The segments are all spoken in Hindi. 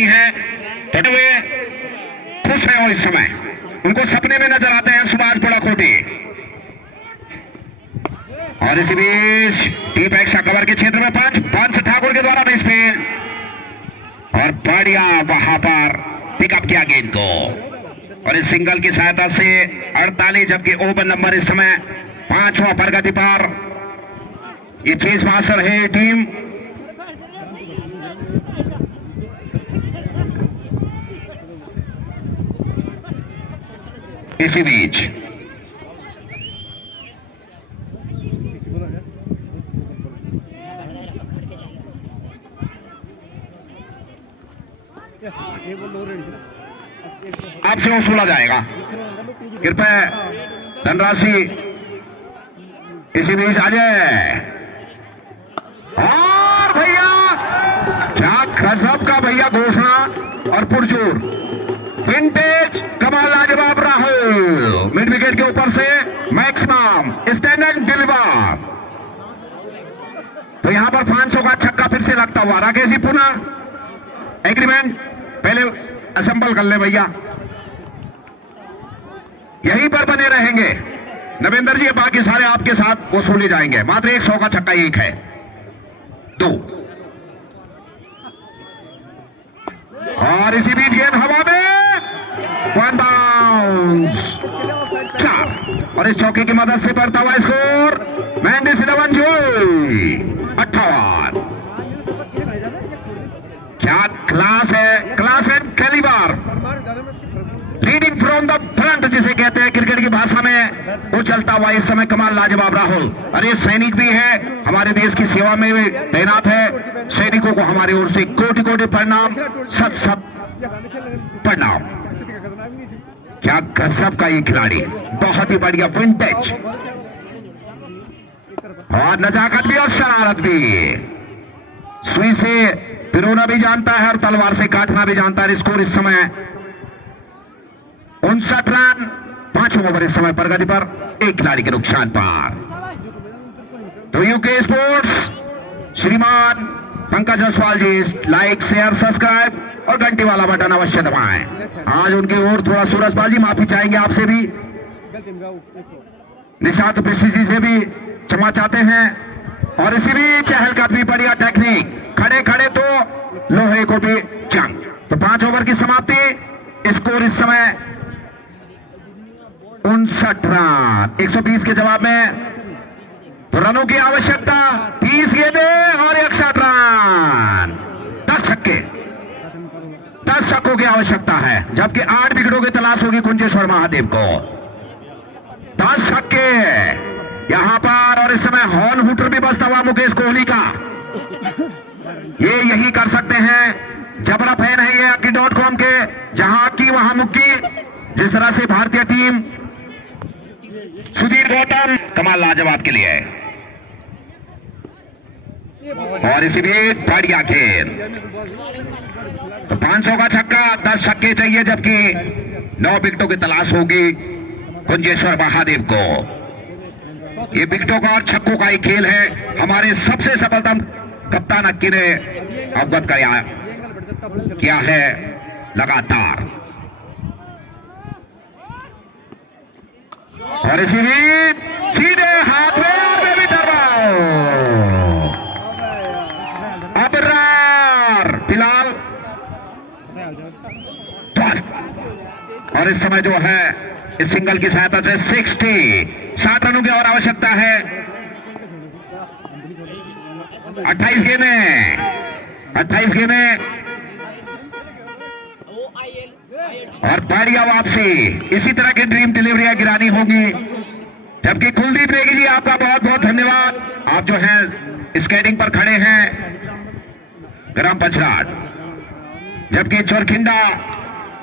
नहीं है, तो वे खुश हैं और इस समय उनको सपने में नजर आते हैं सुभाष बुढ़ाकोटी। और इसी बीच डीप एक्स्ट्रा कवर के क्षेत्र में पंच ठाकुर के द्वारा बेस पे और बढ़िया वहां पर पिकअप किया गेंद को और इस सिंगल की सहायता से 48, जबकि ओवर नंबर इस समय 5वां प्रगति पर ये चेज मास्टर है टीम। इसी बीच आपसे वसूला जाएगा कृपया धनराशि। इसी बीच आ जाए और भैया क्या गजब का भैया घोषणा और पुरजोर विंटेज कमाल लाजवाब राहुल मिड विकेट के ऊपर से मैक्सिमम स्टैंडर्ड डिलीवर। तो यहां पर 500 का छक्का फिर से लगता हुआ। राकेश जी पुनः एग्रीमेंट पहले असेंबल कर ले भैया, यहीं पर बने रहेंगे नवेंद्र जी, बाकी सारे आपके साथ वसूले जाएंगे। मात्र 100 का छक्का एक है। 2 और इसी बीच गेंद हवा में 1 बाउंस 4 और इस चौके की मदद से बढ़ता हुआ स्कोर मैंडिस 11 जोई 58। क्या क्लास है, class and calibre, leading from the front जिसे कहते हैं क्रिकेट की भाषा में, वो चलता हुआ इस समय कमाल लाजवाब राहुल। अरे सैनिक भी है, हमारे देश की सेवा में भी तैनात है। सैनिकों को हमारी ओर से कोटि कोटि प्रणाम, सत सत प्रणाम। क्या गजब का ये खिलाड़ी, बहुत ही बढ़िया विंटेज और नजाकत भी और शरारत भी। सुई से पिरोना भी जानता है और तलवार से काटना भी जानता है। स्कोर इस समय 59 रन, 5 ओवर इस समय प्रगति पर, एक खिलाड़ी के नुकसान पर। तो यूके स्पोर्ट्स श्रीमान पंकज जायसवाल जी लाइक शेयर सब्सक्राइब और घंटी वाला बटन अवश्य दबाएं। आज उनकी ओर थोड़ा सूरजपाल जी माफी चाहेंगे आपसे भी, निशांत पिस्सी जी से भी क्षमा चाहते हैं। और इसी भी चहल का भी बढ़िया टेक्निक, खड़े खड़े तो लोहे को भी जंग। तो 5 ओवर की समाप्ति, स्कोर इस समय 59 रन। 120 के जवाब में तो रनों की आवश्यकता 30 गेंदें और 61 रन, 10 छक्के, 10 छक्कों की आवश्यकता है, जबकि 8 विकेटों की तलाश होगी कुंजेश्वर महादेव को। 10 छक्के यहां पर और इस समय हॉर्न हुटर भी बजता हुआ मुकेश कोहली का। ये यही कर सकते हैं, जबरा फैन है ये Aki.com के, जहां की वहां मुक्की। जिस तरह से भारतीय टीम सुधीर गौतम कमाल लाजवाब के लिए है। और इसी भी बढ़िया खेल, तो 500 का छक्का, 10 छक्के चाहिए, जबकि 9 विकेटों की तलाश होगी कुंजेश्वर महादेव को। ये विकेटों का और छक्कों का ही खेल है। हमारे सबसे सफलतम कप्तान अक्की ने अवगत किया है लगातार। और इसी भी सीधे हाथ में भी दबाओ अबरार फिलहाल। और इस समय जो है इस सिंगल की सहायता से 60 रनों की और आवश्यकता है। 28 गेंदें और बढ़िया वापसी। इसी तरह की ड्रीम डिलीवरियां गिरानी होगी। जबकि कुलदीप नेगी जी आपका बहुत बहुत धन्यवाद, आप जो हैं स्केटिंग पर खड़े हैं ग्राम पंचराट। जबकि चोरखिंडा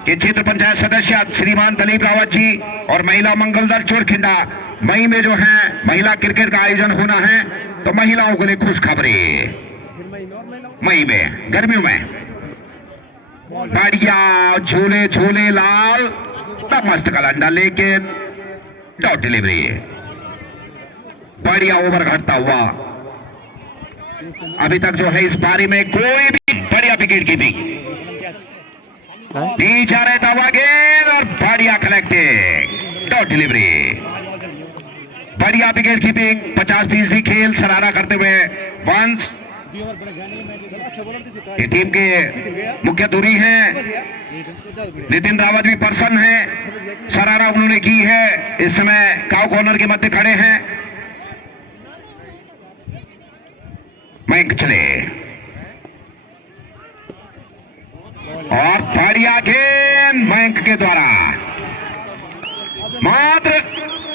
के क्षेत्र पंचायत सदस्य श्रीमान दलीप रावत जी और महिला मंगल दल चोरखिंडा, मई में जो है महिला क्रिकेट का आयोजन होना है, तो महिलाओं के लिए खुश खबरें। मई में, गर्मियों में बढ़िया झूले झूले लाल मस्त कलंडा, लेकिन डॉट डिलीवरी बढ़िया ओवर घटता हुआ। अभी तक जो है इस पारी में कोई भी बढ़िया विकेट कीपिंग नीचे आ रहे था गेंद और बढ़िया कलेक्टिंग, डॉट डिलीवरी, बढ़िया विकेट कीपिंग, 50% खेल सराहना करते हुए वंश ये टीम के मुख्य दूरी है। नितिन रावत भी पर्सन है, सराहना उन्होंने की है। इस समय काउ कॉर्नर के मध्य खड़े हैं। मयंक चले और बढ़िया गेंद मयंक के द्वारा, मात्र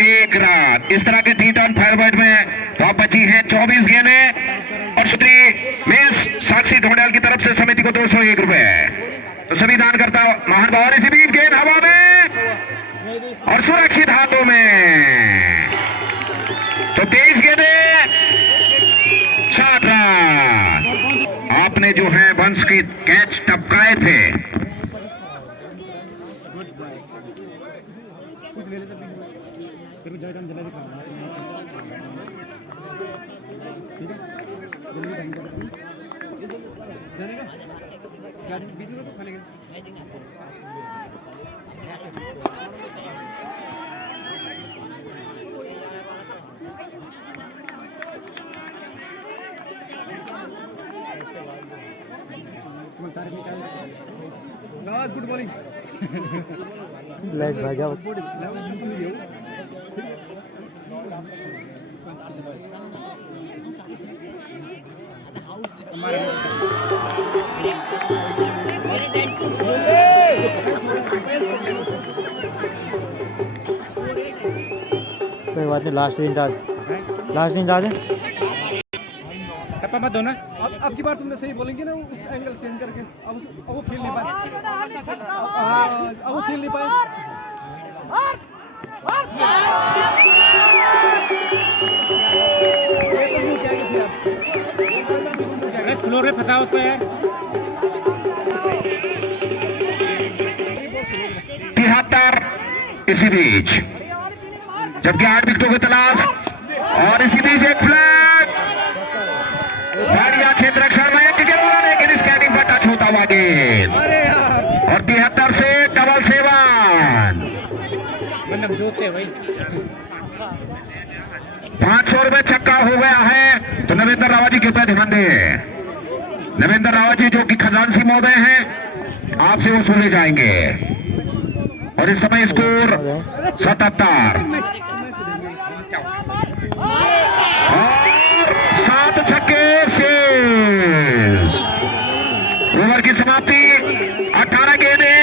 1 रन। इस तरह के टी टर्न फॉरवर्ड में टॉप बची है 24 गेंदें और श्री मिस साक्षी ढोंडेल की तरफ से समिति को 201 रुपए। तो सभी दान करता महानुभाव। इसी बीच गेंद हवा में और सुरक्षित हाथों में, तो 23 गेंदें 7 रन। आपने जो है वंश की कैच टपकाए थे। गुड बॉलिंग लाइट भागा कोई बात नहीं, लास्ट इंचार्ज है। टप्पा मत दो ना। अब की बार तुमने सही बोलेंगे ना, उस एंगल चेंज करके। अब वो खेल नहीं पाए, अब वो खेल नहीं पाए। अरे फ्लोर पे फंसा उसको यार। 73 इसी बीच, जबकि 8 विकेटों की तलाश और इसी बीच एक फ्लैग, बढ़िया क्षेत्र रक्षण मयंक के द्वारा, लेकिन स्कैटिंग पर टच होता हुआ गेंद और 73 से डबल 7। 500 रुपए छक्का हो गया है। तो नरेंद्र रावत जी कृपया ध्यान दें। नरेंद्र रावत जी जो कि खजानसी महोदय हैं, आपसे वो सुने जाएंगे। और इस समय स्कोर 77 और 7 छक्के शेष। ओवर की समाप्ति 18 गेंदें।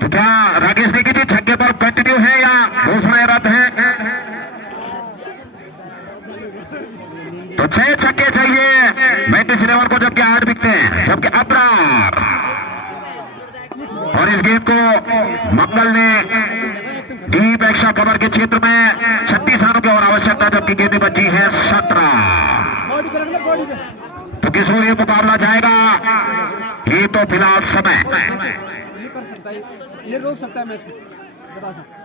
तो क्या राकेश नेगी जी छक्के पर कंटिन्यू है या घोषणाएं रद्द है? तो 6 छक्के चाहिए 93 को, जबकि 8 बिकते हैं, जबकि अब्रार और इस गेंद को मंगल ने डीप एक्स्ट्रा कवर के क्षेत्र में 36 रनों की और आवश्यकता, जबकि गेंदें बची है 17। तो किस ओर ये मुकाबला जाएगा, ये तो फिलहाल समय ये कर सकता है, ये रोक सकता है मैच को, बता सकता।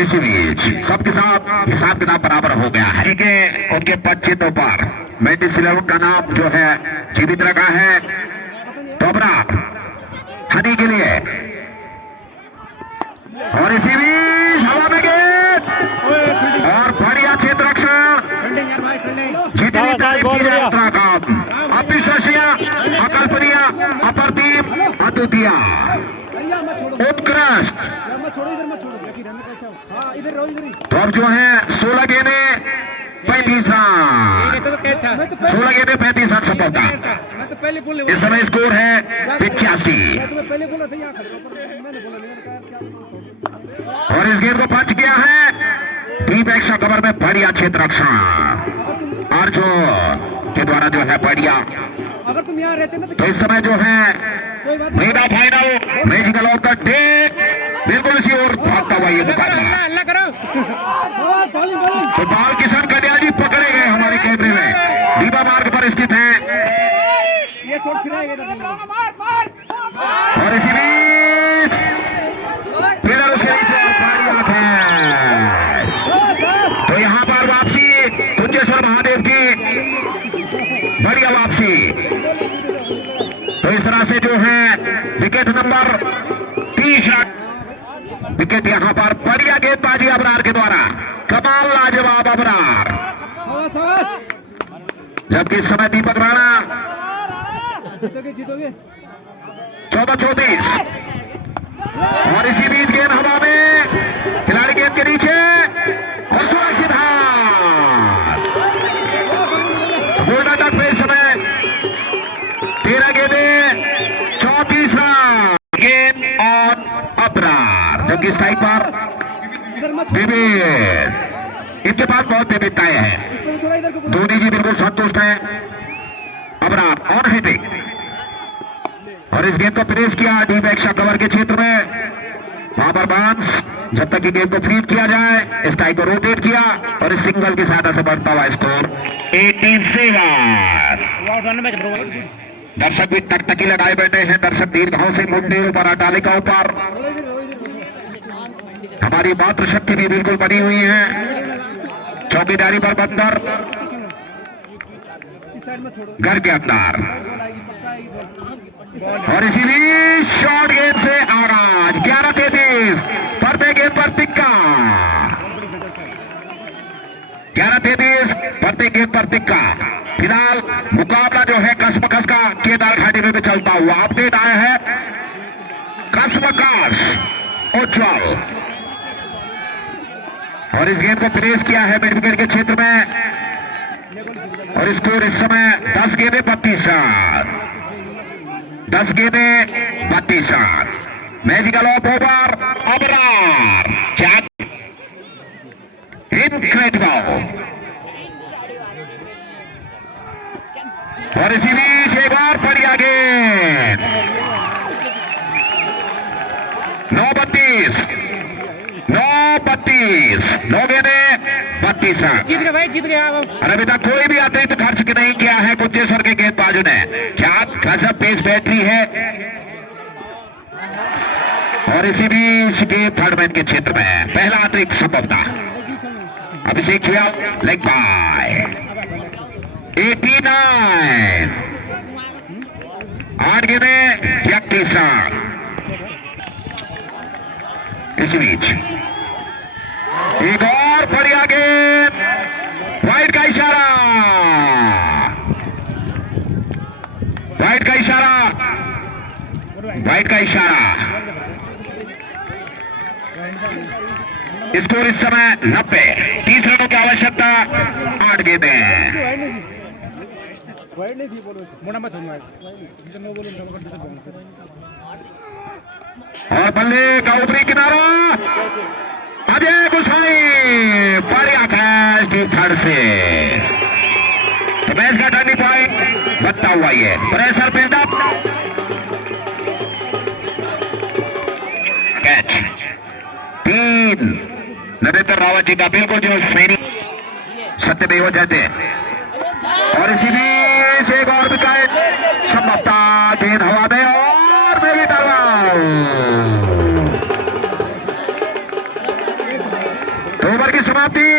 इसी बीच सबके साथ हिसाब किताब बराबर हो गया है। ठीक है, उनके 5 चिन्हों पर 93 का नाम जो है जीवित रखा है। टोबरा हनी के लिए और इसी बीच हवा में गेंद और बढ़िया क्षेत्र रक्षण, अविश्वसनीय, अकल्पनीय, अप्रतिम, अद्वितीय, उत्कृष्ट। तो अब जो है 16 गेंदें 35 रन, 16 गेंदें 35 रन सफलता। इस समय स्कोर है 85 और इस गेंद को पंच किया है डीप एक्स्ट्रा कवर में बढ़िया क्षेत्र रक्षण अर्जुन के द्वारा जो है बढ़िया। अगर तुम यहाँ रहते ना तो इस समय जो है मेगा फाइनल मैजिकल ओवर का टेक बिल्कुल इसी ओर भागता हुआ ये मुकाबला। तो बाल किशन कन्या जी पकड़े गए हमारे कैमरे में, दीपा मार्ग पर स्थित है और इसी बीच फिर उसके तो यहाँ पर वापसी कुंजेश्वर महादेव तो इस तरह से जो है विकेट नंबर 30 विकेट यहां पर बढ़िया गेंदबाजी अबरार के द्वारा, कमाल लाजवाब अबरार। जबकि इस समय दीपक राणा जीतोगे 14-34 और इसी बीच गेंद हवा में, खिलाड़ी गेंद के नीचे और सुरक्षित हाथ। गोल्डन डक पे इस समय 13 गेंदें 34 रन, गेंद ऑन अबरार। जबकि स्ट्राइक पर विवेक, इनके पास बहुत विविधताएं हैं। धोनी जी बिल्कुल संतुष्ट हैं। अबरार ऑन हिटिंग और इस गेंद को प्रेस किया डीप एक्स्ट्रा कवर के क्षेत्र में, वहां पर बांस, जब तक कि गेंद को फीड किया जाए, स्ट्राइक को रोटेट किया और इस सिंगल की सहायता से बढ़ता हुआ स्कोर 87। दर्शक भी टकटकी लगाए बैठे हैं। दर्शक दीर्घाओं से मुंडेरों पर, अटालिकाओं पर, हमारी मातृशक्ति भी बिल्कुल बनी हुई है। चौकीदारी पर बंदर घर के अंदर और इसी बीच शॉर्ट गेंद से आगाज 11-33 बढ़ते गेंद पर टिक्का। 11-33 बढ़ते गेंद पर टिक्का। फिलहाल मुकाबला जो है कसमकस का केदार घाटी में चलता हुआ अपडेट आया है। कसमकस उज्जवल और इस गेंद को प्रेस किया है मिड विकेट के क्षेत्र में और स्कोर इस समय 10 गेंदें 32 रन। 10 गेंदें 32 run. Magical of over Abrar, क्या इनक्रेडिबल। और इसी बीच एक और बढ़िया गेंद 9-32 9 गेंदें 32 रन। जीत गए भाई, जीत गए आप। और अभी तक कोई भी अतिरिक्त खर्च नहीं किया है कुंजेश्वर के गेंदबाजों ने। क्या गजब पेस बैटरी है। और इसी बीच गेंद थर्ड मैन के क्षेत्र में, पहला अतिरिक्त संभवता। अभिषेक जुयाल लेग बाय 89। 8 गेंदें 31 रन। इसी बीच एक और बढ़िया गेंद, वाइड का इशारा, वाइड का इशारा, वाइड का इशारा। स्कोर इस समय 90। 30 रनों की आवश्यकता, 8 गेंदें। और बल्ले का ऊपरी किनारा, अजय गुसाई बढ़िया कैच डीप थर्ड से। तो मैच का टर्निंग पॉइंट बनता हुआ ये pressure buildup, catch 3 Narendra Rawat ji का बिल्कुल जो सैनिक सत्यमेव जयते। और इसी बीच एक और विकेट संभवता, गेंद हवा में और मेरी तो ओवर की समाप्ति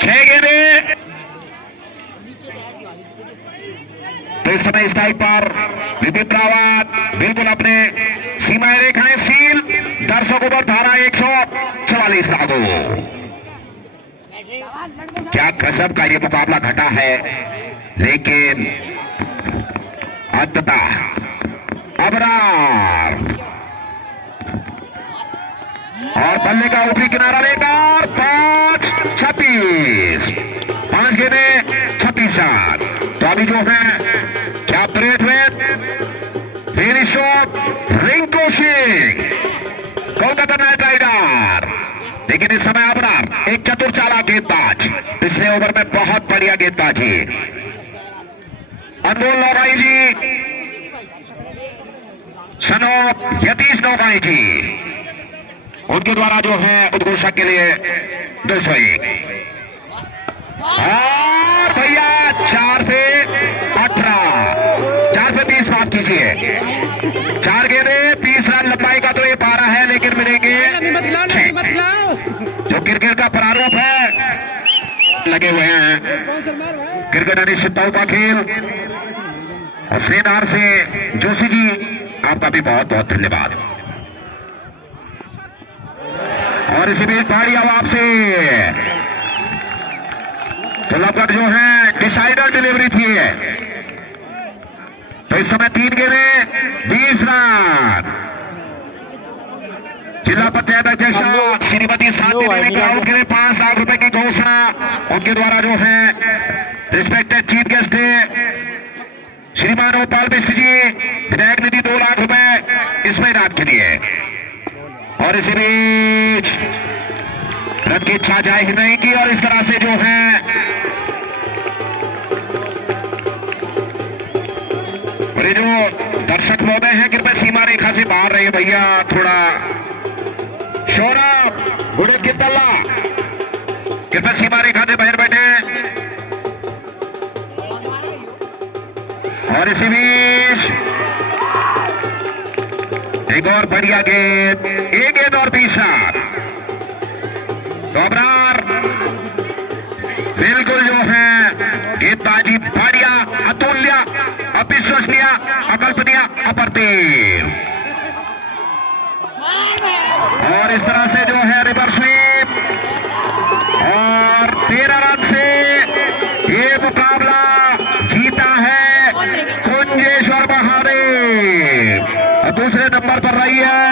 6 गेंदें। तो इस समय स्ट्राइक पर विदित रावत बिल्कुल अपने सीमाएं रेखाएं सील। दर्शकों पर धारा 144 लागू। क्या गजब का ये मुकाबला घटा है, लेकिन अंततः अबरार और बल्ले का ऊपरी किनारा लेकर 5-36 5 गेंदें 36 रन। तो अभी जो है क्या ब्रेडवेट, रिंकू सिंह, कोलकाता नाइट राइडर। लेकिन इस समय अबरार एक चतुर चालाक गेंदबाज, पिछले ओवर में बहुत बढ़िया गेंदबाजी। अनमोल नौगाई जी, सनोप यतीश नौगाई जी, उनके द्वारा जो है उद्घोषक के लिए 201। और भैया 4 से 18, 4 से 30 माफ कीजिए। 4 गेंदें 30 रन लंबाई का तो ये 12 है, लेकिन मिलेंगे जो क्रिकेट का प्रारूप है लगे हुए हैं। क्रिकेट अनिश्चितताओं का खेल और सेनार से जोशी जी आपका भी बहुत बहुत धन्यवाद। और इसी बीच भारी आवाज से तो लगभग जो है डिसाइडर डिलीवरी थी। तो इस समय 3 गेंदें 20 रन। जिला पंचायत अध्यक्ष श्रीमती शांति देवी क्राउड के लिए 5 लाख रुपए की घोषणा उनके द्वारा जो है रिस्पेक्टेड चीफ गेस्ट थे श्रीमान गोपाल मिश्र जी, विधायक निधि 2 लाख रुपए इसमें दान के लिए। और इसी बीच रन की इच्छा जाहिर नहीं की और इस तरह से जो है और ये जो दर्शक महोदय हैं कृपया सीमा रेखा से बाहर रहे भैया, थोड़ा शौरभ गुड़े की तल्ला कृपया सीमा रेखा से बाहर बैठे। और इसी बीच एक और बढ़िया गेंद, एक गेंद और 20 रन। तो अबरार बिल्कुल जो है गेंदबाजी बढ़िया, अतुल्य, अविश्वसनीय, अकल्पनीय, अप्रतिम। और इस तरह से जो है रिवर्स स्वीप और 13 रन से ये मुकाबला जीता है कुंजेश्वर महादेव। और दूसरे नंबर पर रही है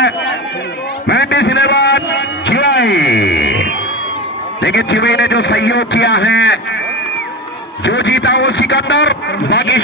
मैंडिस 11 चिवई। लेकिन चिवई ने जो सहयोग किया है, जो जीता वो सिकंदर, बाकी